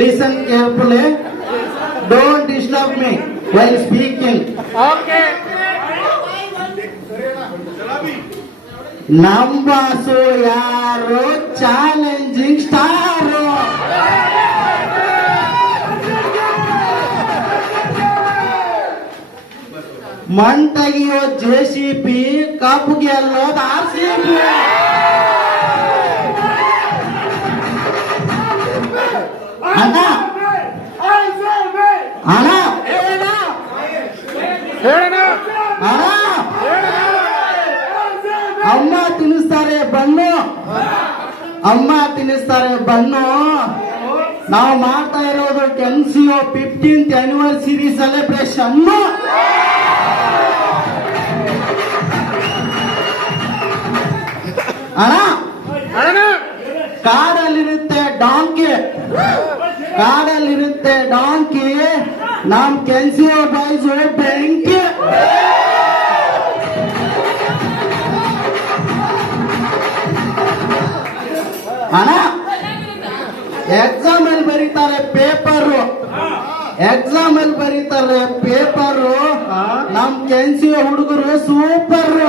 Listen carefully. Don't disturb me while speaking. Okay. ನಂಬಾಸು ಯಾರು challenging star. ಮಣ್ ತೆಗಿಯೋ JCB, cup ಗೆಲ್ಲೋದು RCB. ಅಣ್ಣ ಅಣ್ಣ ಅಣ್ಣ ಅಮ್ಮ ತಿನ್ನಿಸ್ತಾರೆ ಬಣ್ಣು, ಅಮ್ಮ ತಿನ್ನಿಸ್ತಾರೆ ಬಣ್ಣು. ನಾವು ಮಾಡ್ತಾ ಇರೋದು NCO 15th anniversary ಸೆಲೆಬ್ರೇಷನ್. ಅಣ್ಣ ಕಾಡಲ್ಲಿರುತ್ತೆ ಡಾಂಕಿ, ಕಾಡಲ್ಲಿರುತ್ತೆ ಡಾಂಕಿ, ನಮ್ NCO ಬಾಯ್ಸ್ ಬೆಂಕಿ. ಅಣ್ಣ ಎಕ್ಸಾಮ್ ಅಲ್ಲಿ ಬರೀತಾರೆ ಪೇಪರು, ಎಕ್ಸಾಮ್ ಅಲ್ಲಿ ಬರೀತಾರೆ ಪೇಪರು, ನಮ್ NCO ಹುಡುಗರು ಸೂಪರ್.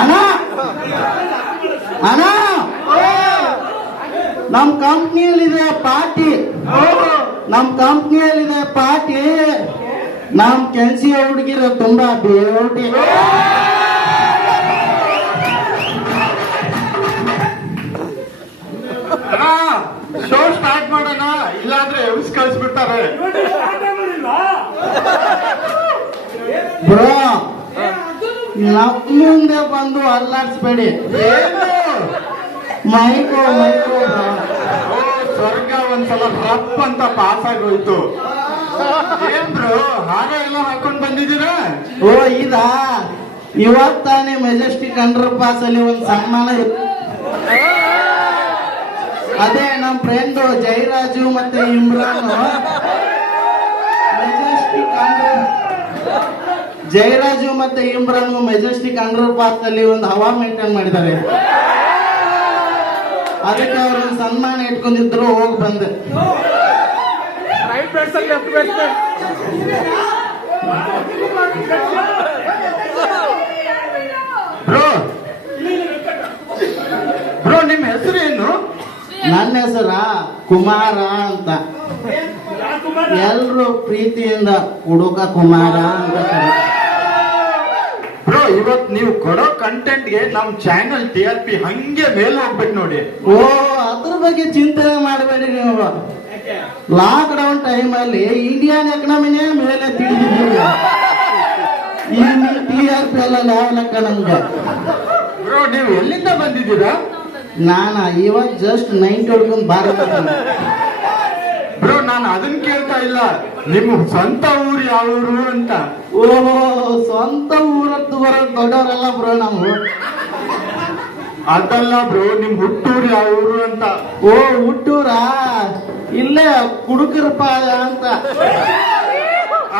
ಅಣ್ಣ ಅಣ್ಣ ನಮ್ ಕಂಪ್ನಿಯಲ್ಲಿದೆ ಪಾರ್ಟಿ, ನಮ್ ಕಂಪ್ನಿಯಲ್ಲಿದೆ ಪಾರ್ಟಿ, ನಮ್ NCO ಹುಡುಗಿರು ತುಂಬಾ ಬ್ಯೂಟಿ. ಶೋ ಸ್ಟಾರ್ಟ್ ಮಾಡೋಣ, ಇಲ್ಲಾಂದ್ರೆ ಎವ್ಸ್ ಕಳಿಸ್ಬಿಡ್ತಾರೆ. ಬ್ರೋ ನಮ್ಮ ಮುಂದೆ ಬಂದು ಅಲ್ಲಾಡ್ಸ್ಬೇಡಿ. ಮೈಕೋ ಮೈಕೋ ಸ್ವರ್ಗ ಒಂದ್ಸಲ ರಪ್ ಅಂತ ಪಾಸ್ ಆಗೋಯ್ತು. ಏನ್ರು ಹಾಗೆ ಎಲ್ಲ ಹಾಕೊಂಡ್ ಬಂದಿದ್ದೀರಾ? ಓ ಇದಾ, ಇವತ್ತಾನೆ ಮೆಜೆಸ್ಟಿಕ್ ಅಂಡರ್ ಪಾಸ್ ಅಲ್ಲಿ ಒಂದು ಸನ್ಮಾನ ಇತ್ತು. ಅದೇ ನಮ್ ಫ್ರೆಂಡ್ ಜಯರಾಜು ಮತ್ತೆ ಇಮ್ರಾನ್ ಮೆಜೆಸ್ಟಿಕ್ ಅಂಡರ್, ಜಯರಾಜು ಮತ್ತೆ ಇಮ್ರಾನ್ ಮೆಜೆಸ್ಟಿಕ್ ಅಂಡರ್ ಪಾಸ್ ಅಲ್ಲಿ ಒಂದು ಹವಾ ಮೇಂಟೈನ್ ಮಾಡಿದ್ದಾರೆ. ಅದಕ್ಕೆ ಅವ್ರ ಸನ್ಮಾನ ಇಟ್ಕೊಂಡಿದ್ರು, ಹೋಗಿ ಬಂದೆ. ಬ್ರೋ ನಿಮ್ ಹೆಸರು ಏನು? ನನ್ನ ಹೆಸರ ಕುಮಾರ ಅಂತ, ಎಲ್ರು ಪ್ರೀತಿಯಿಂದ ಹುಡುಗ ಕುಮಾರ ಅಂತ ಕರೀತಾರೆ. ಬ್ರೋ ಇವತ್ ನೀವು ಕೊಡೋ ಕಂಟೆಂಟ್ಗೆ ನಮ್ ಚಾನೆಲ್ TRP ಹಂಗೆ ಮೇಲೆ ಹೋಗ್ಬೇಕು ನೋಡಿ. ಓ ಅದ್ರ ಬಗ್ಗೆ ಚಿಂತನೆ ಮಾಡಬೇಡಿ ನೀವು. ಲಾಕ್ ಡೌನ್ ಟೈಮ್ ಅಲ್ಲಿ ಇಂಡಿಯನ್ ಎಕನಾಮಿನೇ ಮೇಲೆ ತಿಳಿದಿದ್ದೀವಿ. ಇನ್ನು TRP ಎಲ್ಲ ಯಾವ ಲೆಕ್ಕ ನಮ್ಗೆ. ಬ್ರೋ ನೀವು ಎಲ್ಲಿಂದ ಬಂದಿದ್ದೀರಾ? ನಾನಾ ಇವತ್ ಜಸ್ಟ್ 90 ಹೊಡ್ಕೊಂಡ್ ಭಾರತ. ಬ್ರೋ ನಾನು ಅದನ್ನ ಕೇಳ್ತಾ ಇಲ್ಲ, ನಿಮ್ ಸ್ವಂತ ಊರು ಯಾವ ಊರು ಅಂತ. ಓಹೋ ಸ್ವಂತ ಊರದ್ದು ಬರೋದು ದೊಡ್ಡವರಲ್ಲ ಬ್ರೋ ನಾವು. ಅದಲ್ಲ ಬ್ರೋ, ನಿಮ್ ಹುಟ್ಟೂರು ಯಾವ ಊರು ಅಂತ. ಓ ಹುಟ್ಟೂರ ಇಲ್ಲೇ ಕುಡುಕರಪಾಯ ಅಂತ.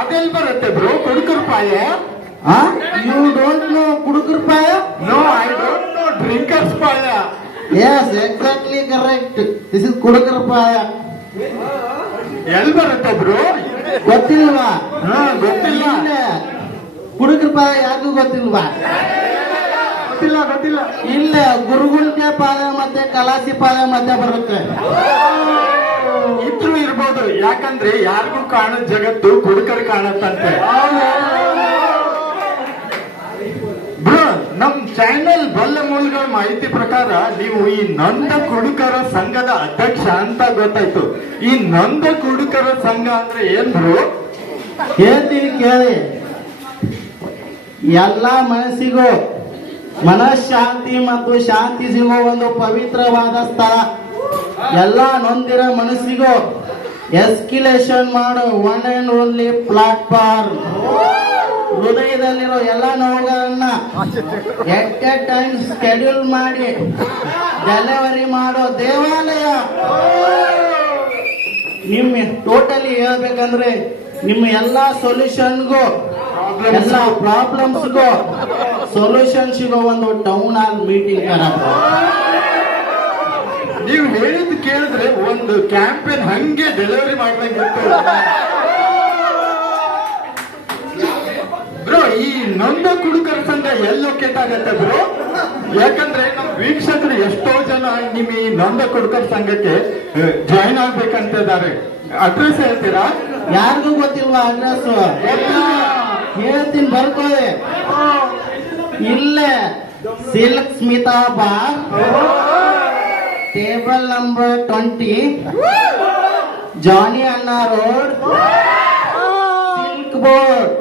ಅದೆಲ್ ಬರುತ್ತೆ ಬ್ರೋ ಕುಡುಕರಪಾಯ? ಯು ಡೋಂಟ್ ನೋ ಕುಡುಕರಪಾಯ? No I don't know drinkers ಪಾಯ. Yes exactly correct, this is ಕುಡುಕರಪಾಯ. ಎಲ್ ಬರುತ್ತೆ ಬ್ರೋ? ಗೊತ್ತಿಲ್ವಾ? ಗೊತ್ತಿಲ್ಲ. ಕುಡುಕರಪಾಯ ಯಾರಿಗೂ ಗೊತ್ತಿಲ್ವಾ? ಗೊತ್ತಿಲ್ಲ ಗೊತ್ತಿಲ್ಲ. ಇಲ್ಲೇ ಗುರುಗುಂಟೆ ಪಾಯ ಮತ್ತೆ ಕಲಾಸಿ ಪಾಯ ಮಧ್ಯೆ ಬರುತ್ತೆ. ಇದ್ರು ಇರ್ಬೋದು, ಯಾಕಂದ್ರೆ ಯಾರಿಗೂ ಕಾಣದ ಜಗತ್ತು ಕುಡುಕರು ಕಾಣತ್ತಂತೆ. ಬ್ರೋ ನಮ್ ಚಾನೆಲ್ ಬಲ್ಲ ಮೂಲಗಳ ಮಾಹಿತಿ ಪ್ರಕಾರ ನೀವು ಈ ನೊಂದ ಕುಡುಕರ ಸಂಘದ ಅಧ್ಯಕ್ಷ ಅಂತ ಗೊತ್ತಾಯ್ತು. ಈ ನೊಂದ ಕುಡುಕರ ಸಂಘ ಅಂದ್ರೆ ಏನ್ ಬ್ರೋ? ಹೇಳ್ತೀವಿ ಕೇಳಿ. ಎಲ್ಲ ಮನಸ್ಸಿಗೂ ಮನಃಶಾಂತಿ ಮತ್ತು ಶಾಂತಿ ಸಿಗೋ ಒಂದು ಪವಿತ್ರವಾದ ಸ್ಥಳ. ಎಲ್ಲ ನೊಂದಿರೋ ಮನಸ್ಸಿಗೂ ಎಸ್ಕಿಲೇಷನ್ ಮಾಡೋ ಒನ್ ಅಂಡ್ ಓನ್ಲಿ ಪ್ಲಾಟ್ಫಾರ್ಮ್. ಹೃದಯದಲ್ಲಿರೋ ಎಲ್ಲ ನೋವುಗಳನ್ನ ಎಟ್ ಎ ಟೈಮ್ ಸ್ಕೆಡ್ಯೂಲ್ ಮಾಡಿ ಡೆಲಿವರಿ ಮಾಡೋ ದೇವಾಲಯ. ನಿಮ್ಮ ಟೋಟಲಿ ಹೇಳ್ಬೇಕಂದ್ರೆ ನಿಮ್ಮ ಎಲ್ಲಾ ಸೊಲ್ಯೂಷನ್ಗೂ ಎಲ್ಲ ಪ್ರಾಬ್ಲಮ್ಸ್ಗೂ ಸೊಲ್ಯೂಷನ್ ಸಿಗೋ ಒಂದು ಟೌನ್ ಹಾಲ್ ಮೀಟಿಂಗ್ ಕರಪ್ಪ. ನೀವು ಹೇಳಿದ್ ಕೇಳಿದ್ರೆ ಒಂದು ಕ್ಯಾಂಪೇನ್ ಹಂಗೆ ಡೆಲಿವರಿ ಮಾಡ್ದಂಗಿತ್ತು. ಬ್ರೋ, ಈ ನೊಂದ ಕುಡುಕರ ಸಂಘ ಎಲ್ಲಿ ಲೊಕೇಟ್ ಆಗತ್ತೆ ಬ್ರೋ? ಯಾಕಂದ್ರೆ ನಮ್ಮ ವೀಕ್ಷಕರು ಎಷ್ಟೋ ಜನ ನಿಮ್ ಈ ನೊಂದ ಕುಡುಕರ ಸಂಘಕ್ಕೆ ಜಾಯಿನ್ ಆಗ್ಬೇಕಂತ ಇದ್ದಾರೆ. ಅಡ್ರೆಸ್ ಹೇಳ್ತೀರಾ? ಯಾರಿಗೂ ಗೊತ್ತಿಲ್ವಾ ಅಡ್ರೆಸ್? ಹೇಳ್ತೀನಿ, ಬರ್ಕೊಳ್ಳಿ. ಇಲ್ಲೇ Silk Smitha bar, table number 20, Johnny ಅಣ್ಣ road, Silk Board.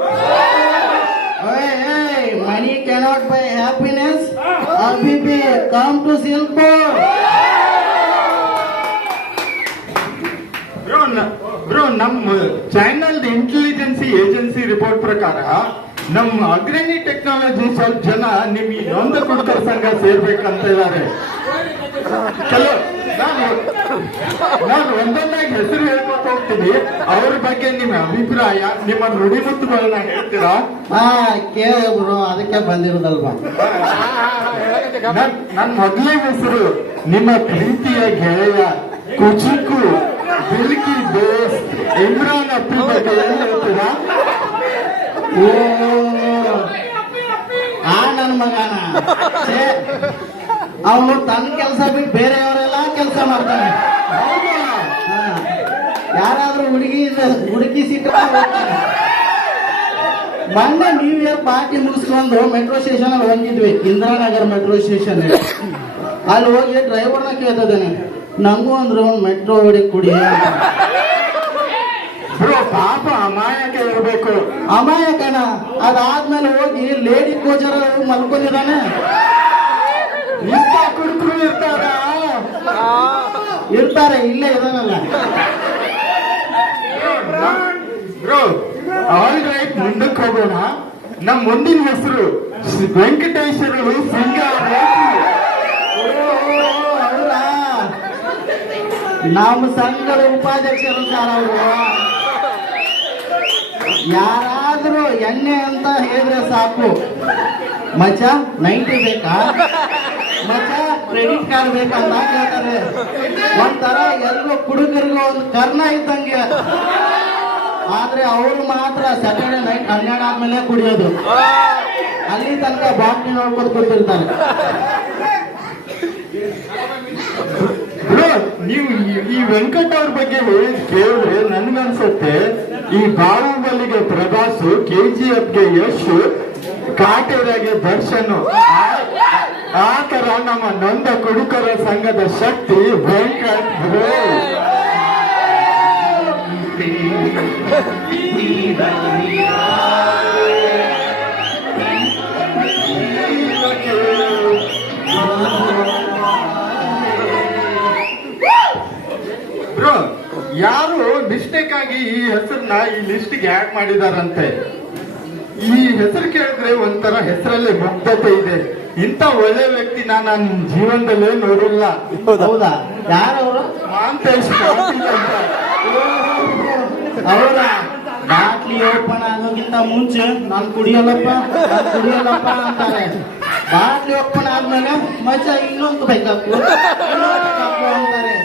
Money cannot buy happiness. ಅಭಿಪಿ come to Silk Board. Bro, ನಮ್ಮ ಚಾನೆಲ್ ಇಂಟೆಲಿಜೆನ್ಸಿ ಏಜೆನ್ಸಿ ರಿಪೋರ್ಟ್ ಪ್ರಕಾರ ನಮ್ಮ ಅಗ್ರಣಿ ಟೆಕ್ನಾಲಜಿ ಸ್ವಲ್ಪ ಜನ ನಿಮ್ ಈ ನೊಂದ ಕುಡುಕರ ಸಂಘ ಸೇರ್ಬೇಕಂತ ಇದ್ದಾರೆ. ನಾನು ಒಂದೊಂದಾಗಿ ಹೆಸರು ಹೇಳ್ಕೊತ ಹೋಗ್ತೀನಿ. ಅವ್ರ ಬಗ್ಗೆ ನಿಮ್ಮ ಅಭಿಪ್ರಾಯ, ನಿಮ್ಮ ನುಡಿಮುತ್ತುಗಳನ್ನ ಹೇಳ್ತೀರಾ? ಕೇಳಿ ಬ್ರೋ, ಅದಕ್ಕೆ ಬಂದಿರೋದಲ್ವಾ. ನನ್ನ ಮೊದಲನೇ ಹೆಸರು ನಿಮ್ಮ ಪ್ರೀತಿಯ ಗೆಳೆಯ ಕುಚಿಕು ಬಿಲ್ಕಿ ದೋಸ್ತ್ ಇಮ್ರಾನ್ ಅಪ್ಪಿ ಬಗ್ಗೆ ಏನ್ ಹೇಳ್ತೀರಾ? ಓ, ನನ್ನ ಮಗನ ಅವನು ತನ್ನ ಕೆಲಸ ಬಿಟ್ಟು ಬೇರೆಯವರೆಲ್ಲ ಕೆಲಸ ಮಾಡ್ತಾನೆ. ಯಾರಾದ್ರೂ ಹುಡುಗಿ ಸಿಕ್ಕ ಮೊನ್ನೆ ನ್ಯೂ ಇಯರ್ ಪಾರ್ಟಿ ಮುಗಿಸ್ಕೊಂಡು ಮೆಟ್ರೋ ಸ್ಟೇಷನ್ ಅಲ್ಲಿ ಹೋಗಿದ್ವಿ, ಇಂದಿರಾನಗರ್ ಮೆಟ್ರೋ ಸ್ಟೇಷನ್. ಅಲ್ಲಿ ಹೋಗಿ ಡ್ರೈವರ್ನ ಕೇಳ್ತಿದ್ದಾನೆ, ನಂಗೂ ಅಂದ್ರು ಮೆಟ್ರೋ ಹೊಡಿ ಕುಡಿ. ಬ್ರೋ, ಪಾಪ ಅಮಾಯಕ ಇರಬೇಕು. ಅಮಾಯಕನ ಅದಾದ್ಮೇಲೆ ಹೋಗಿ ಲೇಡಿ ಕೋಚರ್ ಮಲ್ಕೊಂಡಿದ್ದಾನೆ. ಇಂಥ ಕುಡುಕರು ಇರ್ತಾರೆ, ಇಲ್ಲೇ ಇದಾನಲ್ಲ. ಬ್ರೋ, ಆಲ್ ರೈಟ್, ಮುಂದಕ್ಕೆ ಹೋಗೋಣ. ನಮ್ಮ ಮುಂದಿನ ಹೆಸರು ವೆಂಕಟೇಶ್ವರರು ಸಿಂಗಾರ. ನಮ್ಮ ಸಂಘದ ಉಪಾಧ್ಯಕ್ಷರು ಸರ್ ಅವರು. ಯಾರಾದ್ರೂ ಎಣ್ಣೆ ಅಂತ ಹೇಳಿದ್ರೆ ಸಾಕು, ಮಚ್ಚ 90 ಬೇಕಾ, ಮಚ್ಚ ಕ್ರೆಡಿಟ್ ಕಾರ್ಡ್ ಬೇಕಂತ ಕೇಳ್ತಾರೆ. ಒಂಥರ ಎಲ್ಲರೂ ಕುಡುಕರಿಗೂ ಒಂದು ಕರ್ಣ ಇದ್ದಂಗೆ. ಆದ್ರೆ ಅವರು ಮಾತ್ರ ಸ್ಯಾಟರ್ಡೆ ನೈಟ್ 12 ಆದ್ಮೇಲೆ ಕುಡಿಯೋದು. ಅಲ್ಲಿ ತನಕ ಬಾಟ್ಲಿ ನೋಡ್ಕೊಂಡು ಕೂತಿರ್ತಾರೆ. ನೀವು ಈ ವೆಂಕಟ್ ಅವ್ರ ಬಗ್ಗೆ ಕೇಳಿದ್ರೆ ನನ್ಗನ್ಸುತ್ತೆ ಈ ಬಾಹುಬಲಿಗೆ ಪ್ರಭಾಸು, KGFಗೆ ಯಶ್, ಕಾಟೇರಗೆ ದರ್ಶನ್, ಆ ತರ ನಮ್ಮ ನೊಂದ ಕುಡುಕರ ಸಂಘದ ಶಕ್ತಿ ವೆಂಕಟ್ ಬ್ರೋ. ಬ್ರೋ, ಯಾರು ಮಿಸ್ಟೇಕ್ ಆಗಿ ಈ ಹೆಸರನ್ನ ಈ ಲಿಸ್ಟ್ಗೆ ಆಡ್ ಮಾಡಿದಾರಂತೆ. ಈ ಹೆಸರು ಕೇಳಿದ್ರೆ ಒಂಥರ ಹೆಸರಲ್ಲಿ ಮುಗ್ಧತೆ ಇದೆ. ಇಂಥ ಒಳ್ಳೆ ವ್ಯಕ್ತಿ ನನ್ನ ಜೀವನದಲ್ಲೇ ನೋಡಿಲ್ಲ. ಹೌದಾ? ಯಾರವರು? ಮಾಂತೇಶ್ ಪಾಟೀಲ್ ಅಂತ. ಅವರ ಬಾಟ್ಲಿ ಓಪನ್ ಆಗೋಕ್ಕಿಂತ ಮುಂಚೆ ನಾನು ಕುಡಿಯಲ್ಲಪ್ಪ ಅಂತಾರೆ. ಬಾಟ್ಲಿ ಓಪನ್ ಆದ್ಮೇಲೆ ಮಚ್ಚ ಇನ್ನೊಂದು ಬೇಕಾಕು ಅಂತಾರೆ.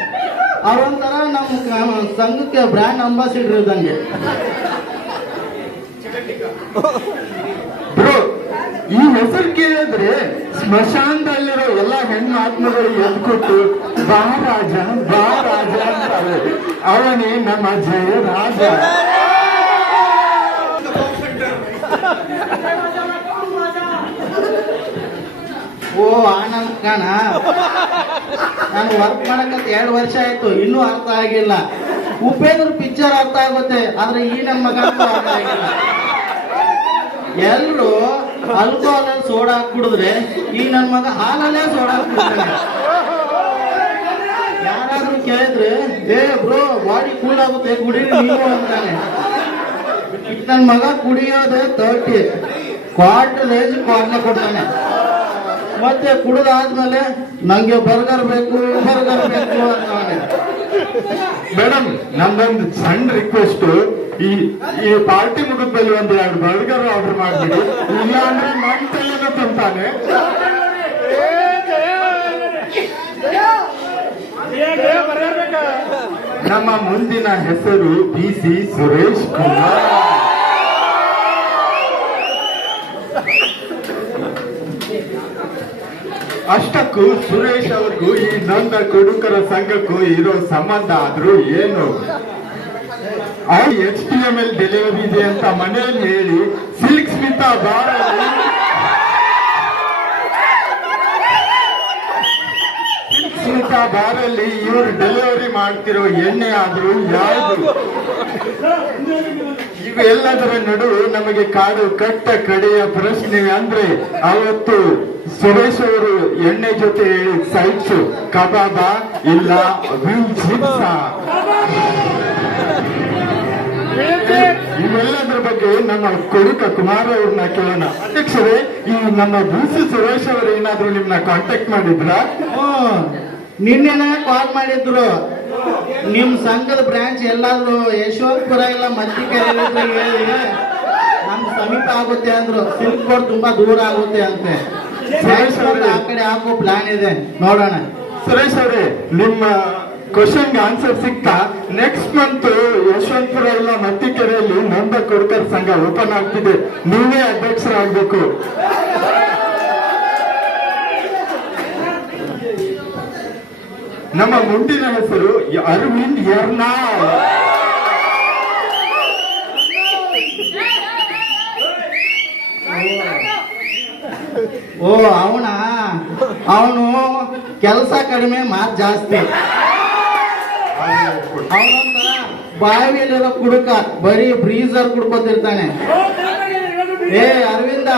ಅವರೊಂಥರ ನಮ್ಮ ಸಂಘಕ್ಕೆ ಬ್ರ್ಯಾಂಡ್ ಅಂಬಾಸಿಡರ್ ಇದ್ದಂಗೆ. ಬ್ರೋ, ಈ ಹೆಸರು ಕೇಳಿದ್ರೆ ಸ್ಮಶಾನದಲ್ಲಿರೋ ಎಲ್ಲ ಹೆಣ್ಣು ಆತ್ಮಗಳು ಎದ್ಕೊಟ್ಟು ಬಾ ರಾಜ ಅಂತಾರೆ. ಅವನೇ ನಮ್ಮ ಜಯ ರಾಜ. ಓ, ಆನಂದ್ ಕಾಣ. ನಾನು ವರ್ಕ್ ಮಾಡಕಂತ 2 ವರ್ಷ ಆಯ್ತು, ಇನ್ನೂ ಅರ್ಥ ಆಗಿಲ್ಲ. ಉಪೇಂದ್ರ ಪಿಕ್ಚರ್ ಅರ್ಥ ಆಗುತ್ತೆ, ಆದ್ರೆ ಈ ನಮ್ಮ ಮಗ ಅರ್ಥ ಆಗಿಲ್ಲ. ಎಲ್ಲರೂ ಆಲ್ಕೋಹಾಲ್ ಅಲ್ಲಿ ಸೋಡಾ ಕುಡಿದ್ರೆ ಈ ನನ್ನ ಮಗ ಹಾಲಲ್ಲೇ ಸೋಡಾ ಕುಡಿತಾನೆ. ಯಾರಾದ್ರೂ ಕೇಳಿದ್ರೆ ಬ್ರೋ ಬಾಡಿ ಕೂಲ್ ಆಗುತ್ತೆ ಕುಡೀರಿ ನೀವು ಅಂತಾನೆ. ನನ್ನ ಮಗ ಕುಡಿಯೋದೇ 30 ಕ್ವಾರ್ಟರ್ ರೇಂಜ್ ಕ್ವಾರ್ಟರ್ ಕೊಡ್ತಾನೆ. ಮತ್ತೆ ಕುಡಿದಾದ್ಮೇಲೆ ನಂಗೆ ಬರ್ಗರ್ ಬೇಕು ಅಂತಾನೆ. ಮೇಡಮ್ ನಮ್ದೊಂದು ಸಣ್ಣ ರಿಕ್ವೆಸ್ಟ್, ಈ ಪಾರ್ಟಿ ಮುಗಿದ್ಮೇಲೆ ಒಂದ್ 2 ಬರ್ಗರ್ ಆರ್ಡರ್ ಮಾಡ್ಬಿಡಿ, ಇಲ್ಲ ಅಂದ್ರೆ ನನ್ ಕೈಯನ್ನು ತಿಂತಾನೆ. ನಮ್ಮ ಮುಂದಿನ ಹೆಸರು PC ಸುರೇಶ್ ಕುಮಾರ್. ಅಷ್ಟಕ್ಕೂ ಸುರೇಶ್ ಅವ್ರಿಗೂ ಈ ನೊಂದ ಕುಡುಕರ ಸಂಘಕ್ಕೂ ಇರೋ ಸಂಬಂಧ ಆದ್ರೂ ಏನು? HTML ಡೆಲಿವರಿ ಇದೆ ಅಂತ ಮನೆಯಲ್ಲಿ ಹೇಳಿ ಸಿಲ್ಕ್ ಸ್ಮಿತಾ ಬಾರಲ್ಲಿ ಇವರು ಡೆಲಿವರಿ ಮಾಡ್ತಿರೋ ಎಣ್ಣೆ ಆದ್ರೂ ಯಾವುದು? ಇವೆಲ್ಲದರ ನಡುವೆ ನಮಗೆ ಕಾಡು ಕಟ್ಟ ಕಡೆಯ ಪ್ರಶ್ನೆ ಅಂದ್ರೆ, ಅವತ್ತು ಸುರೇಶ್ ಅವರು ಎಣ್ಣೆ ಜೊತೆ ಹೇಳಿದ ಸೈಟ್ಸ್ ಕಬಾಬ ಇಲ್ಲ ಇವೆಲ್ಲದರ ಬಗ್ಗೆ ನಮ್ಮ ಕೊಡುಕ ಕುಮಾರ್ ಅವ್ರನ್ನ ಕೇಳೋಣ. ಅಧ್ಯಕ್ಷರೇ, ಈ ನಮ್ಮ BC ಸುರೇಶ್ ಅವರು ಏನಾದ್ರು ನಿಮ್ನ ಕಾಂಟ್ಯಾಕ್ಟ್ ಮಾಡಿದ್ರ? ನಿನ್ನೆನ ಕಾಲ್ ಮಾಡಿದ್ರು. ನಿಮ್ ಸಂಘದ ಬ್ರಾಂಚ್ ಎಲ್ಲಾದ್ರು ಯಶವಂತಪುರ ಇಲ್ಲ ಮತ್ತಿಕೆರೆ ಹೇಳಿ ನಮ್ ಸಮೀಪ ಆಗುತ್ತೆ ಅಂದ್ರು. ಸಿಲ್ಕ್ ಬೋರ್ಡ್ ತುಂಬಾ ದೂರ ಆಗುತ್ತೆ ಅಂತೆ. ಆ ಕಡೆ ಹಾಕೋ ಪ್ಲಾನ್ ಇದೆ, ನೋಡೋಣ. ಸುರೇಶ್ ಅವರೇ, ನಿಮ್ಮ ಕ್ವಶನ್ಗೆ ಆನ್ಸರ್ ಸಿಗ್ತಾ ನೆಕ್ಸ್ಟ್ ಮಂತ್ ಯಶವಂತಪುರ ಇಲ್ಲ ಮತ್ತಿಕೆರೆಯಲ್ಲಿ ನೊಂದ ಕುಡುಕರ ಸಂಘ ಓಪನ್ ಆಗ್ತಿದೆ. ನೀವೇ ಅಧ್ಯಕ್ಷರಾಗಬೇಕು. ನಮ್ಮ ಮುಂದಿನ ಹೆಸರು ಅರವಿಂದ್ ಯರ್ನಾಳ್. ಓ ಅವನು ಕೆಲಸ ಕಡಿಮೆ, ಮಾತು ಜಾಸ್ತಿ. ಅವನೊಂದ ಬಾವಿಯಲ್ಲಿರೋ ಕುಡುಕ, ಬರೀ ಬ್ರೀಸರ್ ಕುಡ್ಕೋತಿರ್ತಾನೆ. ಏ ಅರವಿಂದ,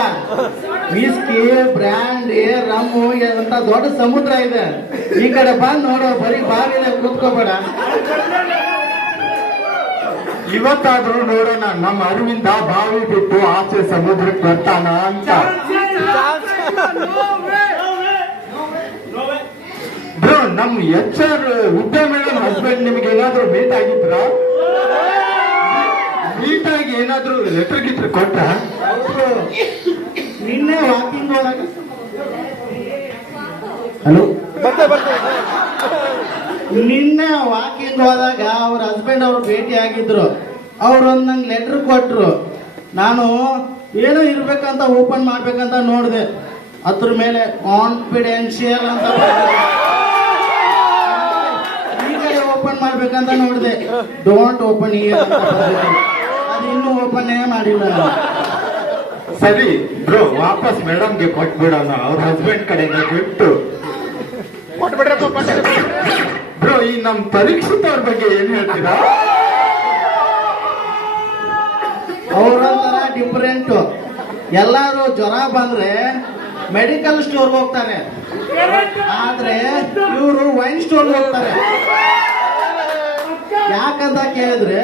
ವಿಸ್ಕಿ, ಬ್ರ್ಯಾಂಡಿ, ರಮ್ಮು ಅಂತ ದೊಡ್ಡ ಸಮುದ್ರ ಇದೆ. ಈ ಕಡೆ ಬಂದ್ ನೋಡು, ಬರೀ ಬಾವಿಯಲ್ಲಿ ಕೂತ್ಕೋಬೇಡ. ಇವತ್ತಾದ್ರೂ ನೋಡೋಣ ನಮ್ಮ ಅರವಿಂದ ಬಾವಿ ಬಿಟ್ಟು ಆಚೆ ಸಮುದ್ರಕ್ಕೆ ಬರ್ತಾನ ಅಂತ. ಬ್ರೋ, ನಮ್ HR ವಿದ್ಯಾ ಮೇಡಮ್ ಹಸ್ಬೆಂಡ್ ನಿಮ್ಗೆ ಏನಾದ್ರು ಮೀಟ್ ಆಗಿದ್ರ? ಮೀಟ್ ಆಗಿ ಏನಾದ್ರು ಲೆಟರ್ ಗಿಟ್ರ್ ಕೊಟ್ಟ? ನಿನ್ನೆ ವಾಕಿಂಗ್ ಹೋದಾಗ, ಹಲೋ, ನಿನ್ನೆ ವಾಕಿಂಗ್ ಹೋದಾಗ ಅವ್ರ ಹಸ್ಬೆಂಡ್ ಅವ್ರು ಭೇಟಿ ಆಗಿದ್ರು. ಅವ್ರು ನಂಗೆ ಲೆಟರ್ ಕೊಟ್ರು. ನಾನು ಏನೋ ಇರ್ಬೇಕಂತ ಓಪನ್ ಮಾಡ್ಬೇಕಂತ ನೋಡಿದೆ. ಅದ್ರ ಮೇಲೆ ಕಾನ್ಫಿಡೆನ್ಶಿಯಲ್ ಅಂತ ಈ ಕಡೆ ಓಪನ್ ಮಾಡ್ಬೇಕಂತ ನೋಡಿದೆ. ಡೋಂಟ್ ಓಪನ್ ಹಿಯರ್ ಅಂತ ಅದು ಇನ್ನೂ ಓಪನ್ ಮಾಡಿಲ್ಲ. ಸರಿ ಬ್ರೋ, ವಾಪಸ್ ಮೇಡಮ್ಗೆ ಕೊಟ್ಬಿಡೋಣ, ಅವ್ರ ಹಸ್ಬೆಂಡ್ ಕಡೆಯಿಂದ ಗಿಫ್ಟ್. ಬ್ರೋ, ಈ ನಮ್ ಪರೀಕ್ಷಿತ್ ಅವ್ರ ಬಗ್ಗೆ ಏನ್ ಹೇಳ್ತೀರಾ? ಅವ್ರೊಂಥರ ಡಿಫರೆಂಟ್. ಎಲ್ಲಾರು ಜ್ವರ ಬಂದ್ರೆ ಮೆಡಿಕಲ್ ಸ್ಟೋರ್ ಹೋಗ್ತಾರೆ, ಆದ್ರೆ ಇವರು ವೈನ್ ಸ್ಟೋರ್ ಹೋಗ್ತಾರೆ. ಯಾಕಂತ ಕೇಳಿದ್ರೆ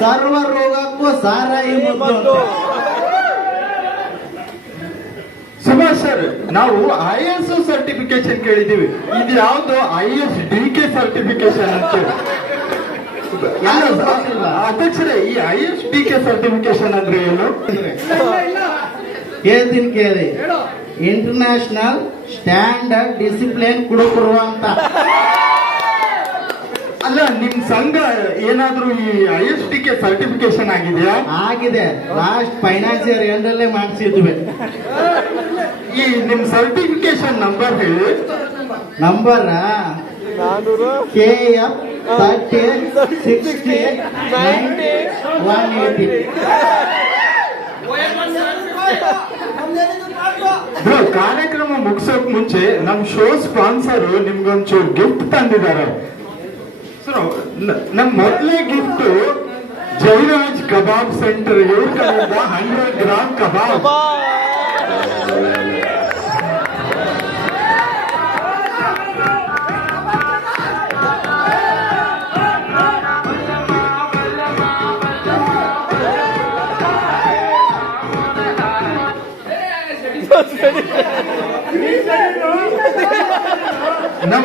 ಸರ್ವ ರೋಗಕ್ಕೂ ಸಾರಾಯಿ ಮದ್ದು. ಸುಭಾಷ್ ಸರ್, ನಾವು ISO ಸರ್ಟಿಫಿಕೇಶನ್ ಕೇಳಿದೀವಿ, ಇದು ಯಾವ್ದು ISDK ಸರ್ಟಿಫಿಕೇಶನ್ ಅಂತ? ಅಧ್ಯಕ್ಷರೇ, ಈ ISDK ಸರ್ಟಿಫಿಕೇಶನ್ ಅಂದ್ರೆ ಏನು? ಕೇಳಿ, ಇಂಟರ್ನ್ಯಾಷನಲ್ ಸ್ಟ್ಯಾಂಡರ್ಡ್ ಡಿಸಿಪ್ಲಿನ್ ಕುಡುಕರು ಅಂತ. ಅಲ್ಲ, ನಿಮ್ ಸಂಘ ಏನಾದ್ರೂ ಈ ISDK ಸರ್ಟಿಫಿಕೇಶನ್ ಆಗಿದೆಯಾ? ಆಗಿದೆ, ಲಾಸ್ಟ್ ಫೈನಾನ್ಸಿಯರ್ ಎಂಡಲ್ಲೇ ಮಾಡಿಸಿದ್ವಿ. ಈ ನಿಮ್ ಸರ್ಟಿಫಿಕೇಶನ್ ನಂಬರ್ ಹೇಳಿ. Number KF 30 60 90 180. ಕಾರ್ಯಕ್ರಮ ಮುಗಿಸೋಕ್ ಮುಂಚೆ ನಮ್ ಶೋ ಸ್ಪಾನ್ಸರ್ ನಿಮ್ಗೊಂಚೂರು ಗಿಫ್ಟ್ ತಂದಿದ್ದಾರೆ. ನಮ್ ಮೊದಲೇ ಗಿಫ್ಟ್ ಜೈರಾಜ್ ಕಬಾಬ್ ಸೆಂಟರ್, ಇವ್ರ ಕಡೆಯಿಂದ 100 ಗ್ರಾಮ್ ಕಬಾಬ್. ನಮ್